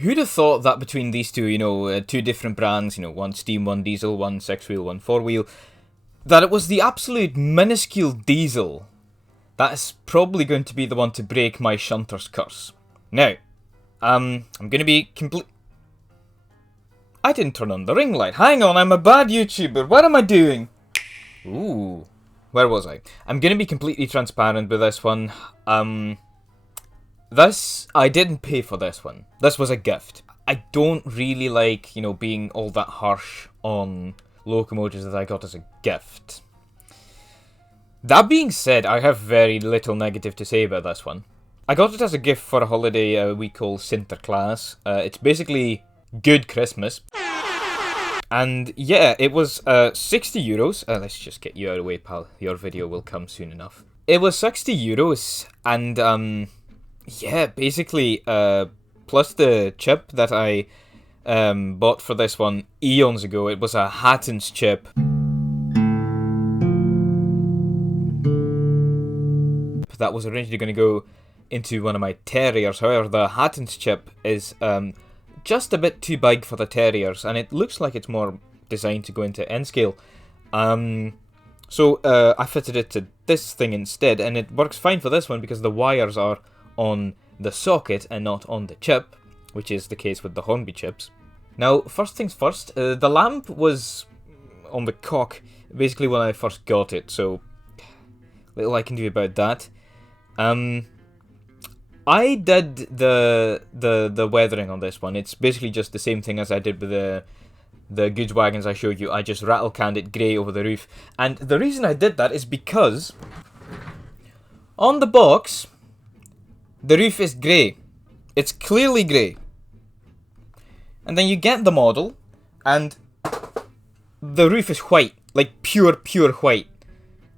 Who'd have thought that between these two, two different brands, one steam, one diesel, one six-wheel, one four-wheel, that it was the absolute minuscule diesel that is probably going to be the one to break my shunter's curse. Now, I'm going to be complete... I didn't turn on the ring light. Hang on, I'm a bad YouTuber. What am I doing? Ooh, where was I? I'm going to be completely transparent with this one. I didn't pay for this one. This was a gift. I don't really like, being all that harsh on locomotives that I got as a gift. That being said, I have very little negative to say about this one. I got it as a gift for a holiday we call Sinterklaas. It's basically good Christmas. And yeah, it was €60. Let's just get you out of the way, pal. Your video will come soon enough. It was €60, and yeah, basically, plus the chip that I bought for this one eons ago. It was a Hatton's chip. That was originally going to go into one of my terriers. However, the Hatton's chip is just a bit too big for the terriers, and it looks like it's more designed to go into N scale. So I fitted it to this thing instead, and it works fine for this one because the wires are on the socket and not on the chip, which is the case with the Hornby chips. Now, first things first, the lamp was on the cock basically when I first got it, so little I can do about that. I did the weathering on this one. It's basically just the same thing as I did with the goods wagons I showed you. I just rattle canned it grey over the roof. And the reason I did that is because on the box, the roof is grey. It's clearly grey. And then you get the model, and the roof is white. Like pure white.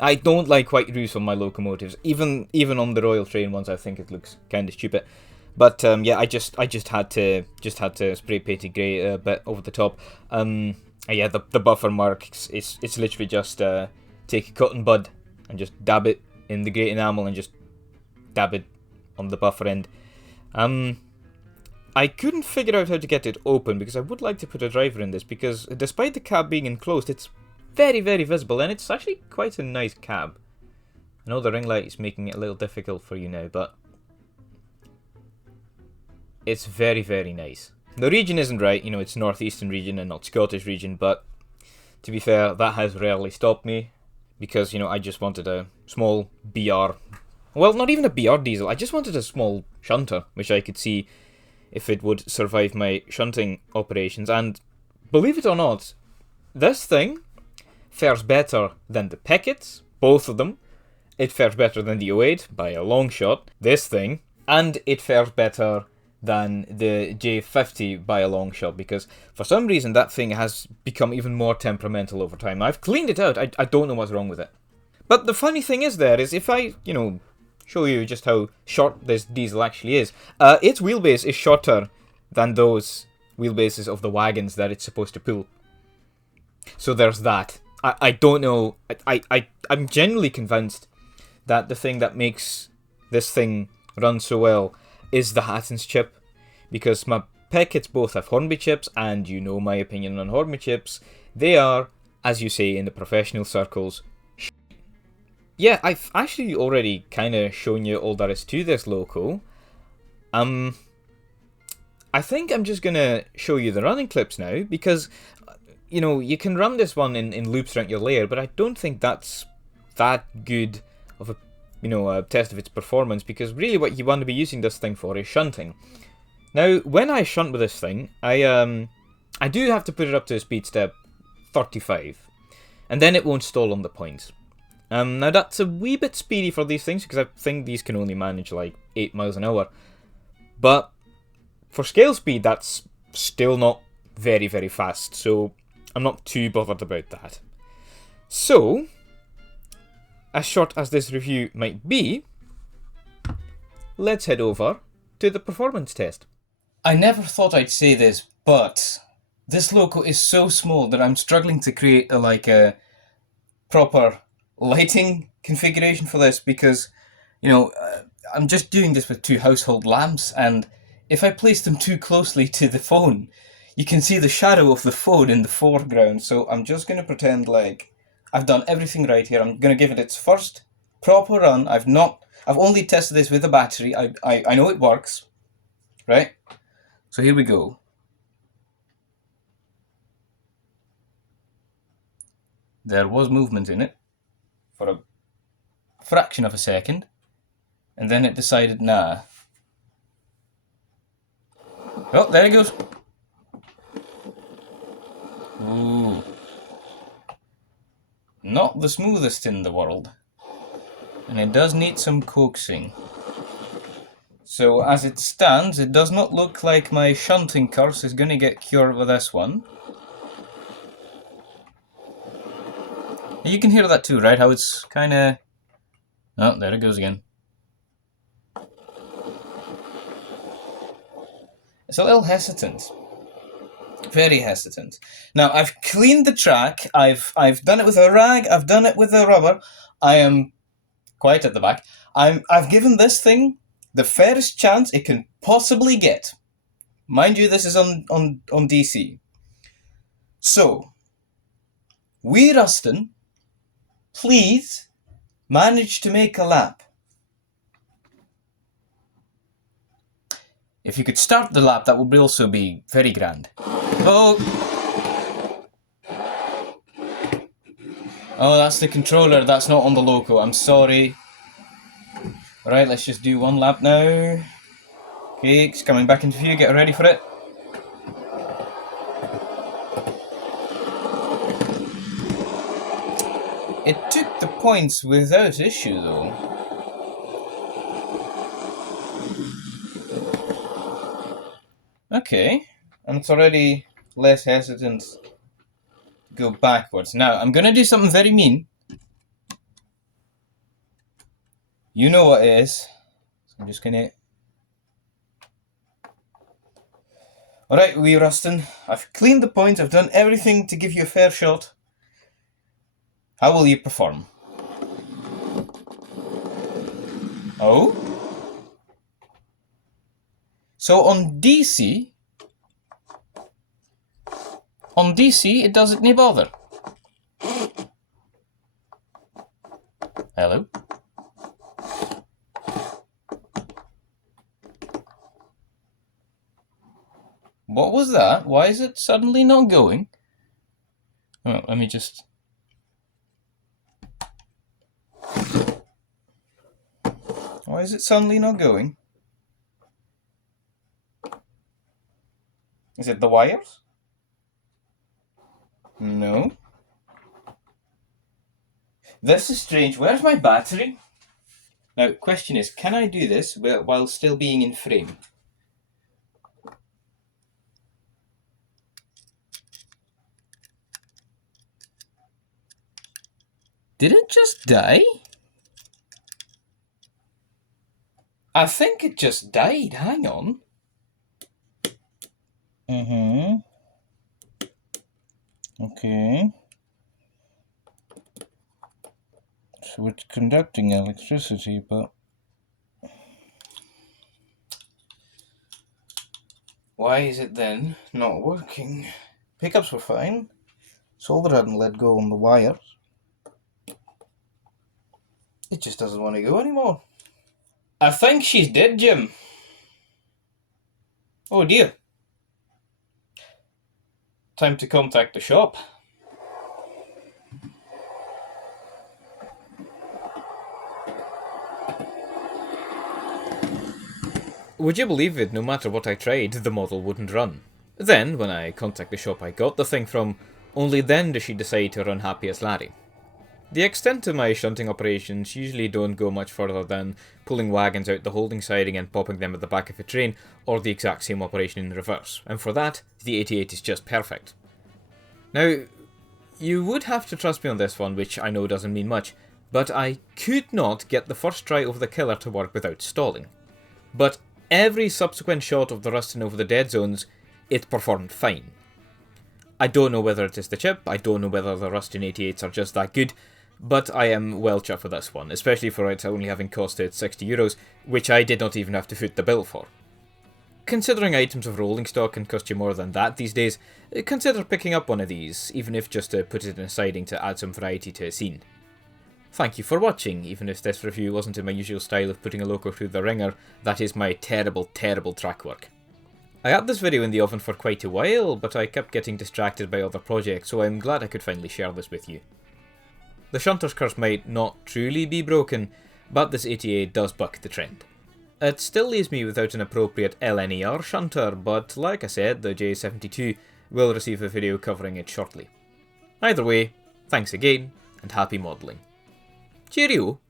I don't like white roofs on my locomotives. Even on the Royal Train ones, I think it looks kind of stupid. But yeah, I just had to spray paint it grey a bit over the top. Yeah, the buffer marks. It's literally just take a cotton bud and just dab it in the grey enamel and just dab it on the buffer end. I couldn't figure out how to get it open because I would like to put a driver in this because despite the cab being enclosed, it's very, very visible, and it's actually quite a nice cab. I know the ring light is making it a little difficult for you now, but it's very, very nice. The region isn't right, it's northeastern region and not Scottish region, but to be fair, that has rarely stopped me, because, I just wanted a small BR, well, not even a BR diesel, I just wanted a small shunter, which I could see if it would survive my shunting operations, and believe it or not, this thing fares better than the Pickets, both of them. It fares better than the 08 by a long shot, this thing, and it fares better than the J50 by a long shot, because for some reason that thing has become even more temperamental over time. I've cleaned it out, I don't know what's wrong with it. But the funny thing is if I, show you just how short this diesel actually is, its wheelbase is shorter than those wheelbases of the wagons that it's supposed to pull. So there's that. I don't know, I'm genuinely convinced that the thing that makes this thing run so well is the Hatton's chip, because my Pickets both have Hornby chips, and you know my opinion on Hornby chips, they are, as you say in the professional circles, yeah, I've actually already kind of shown you all there is to this loco. I think I'm just gonna show you the running clips now, because you can run this one in loops around your layer, but I don't think that's that good of a test of its performance, because really what you want to be using this thing for is shunting. Now, when I shunt with this thing, I do have to put it up to a speed step 35, and then it won't stall on the points. Now that's a wee bit speedy for these things, because I think these can only manage like 8 miles an hour, but for scale speed that's still not very, very fast, so I'm not too bothered about that. So, as short as this review might be, let's head over to the performance test. I never thought I'd say this, but this loco is so small that I'm struggling to create a proper lighting configuration for this, because I'm just doing this with 2 household lamps, and if I place them too closly to the phone, you can see the shadow of the phone in the foreground. So I'm just going to pretend like I've done everything right here. I'm going to give it its first proper run. I've only tested this with a battery. I know it works, right? So here we go. There was movement in it for a fraction of a second, and then it decided, nah. Oh, there it goes. Ooh. Not the smoothest in the world. And it does need some coaxing. So as it stands, it does not look like my shunting curse is going to get cured with this one. You can hear that too, right? How it's kind of... Oh, there it goes again. It's a little hesitant. Very hesitant. Now, I've cleaned the track. I've done it with a rag. I've done it with a rubber. I am quite at the back. I've given this thing the fairest chance it can possibly get. Mind you, this is on DC. So, we Ruston, please manage to make a lap. If you could start the lap, that would also be very grand. Oh! Oh, that's the controller. That's not on the loco. I'm sorry. Alright, let's just do one lap now. Okay, it's coming back into view. Get ready for it. It took the points without issue, though. Okay, and it's already less hesitant to go backwards. Now, I'm going to do something very mean. You know what it is. So I'm just going to... Alright, wee Ruston. I've cleaned the points. I've done everything to give you a fair shot. How will you perform? Oh? So on DC, it doesn't need bother. Hello? What was that? Why is it suddenly not going? Oh, let me just... Why is it suddenly not going? Is it the wires? No. This is strange. Where's my battery? Now, question is, can I do this while still being in frame? Did it just die? I think it just died. Hang on. Okay. So it's conducting electricity, but... Why is it then not working? Pickups were fine. Solder hadn't let go on the wires. It just doesn't want to go anymore. I think she's dead, Jim. Oh dear. Time to contact the shop. Would you believe it, no matter what I tried, the model wouldn't run. Then, when I contact the shop I got the thing from, only then does she decide to run happy as Larry. The extent of my shunting operations usually don't go much further than pulling wagons out the holding siding and popping them at the back of a train, or the exact same operation in reverse, and for that, the 88 is just perfect. Now, you would have to trust me on this one, which I know doesn't mean much, but I could not get the first try over the killer to work without stalling. But every subsequent shot of the Ruston over the dead zones, it performed fine. I don't know whether it is the chip, I don't know whether the Ruston 88s are just that good, but I am well chuffed for this one, especially for it only having costed €60, which I did not even have to foot the bill for. Considering items of rolling stock can cost you more than that these days, consider picking up one of these, even if just to put it in a siding to add some variety to a scene. Thank you for watching. Even if this review wasn't in my usual style of putting a loco through the ringer, that is my terrible, terrible track work. I had this video in the oven for quite a while, but I kept getting distracted by other projects, so I'm glad I could finally share this with you. The shunter's curse might not truly be broken, but this ATA does buck the trend. It still leaves me without an appropriate LNER shunter, but like I said, the J72 will receive a video covering it shortly. Either way, thanks again, and happy modelling. Cheerio!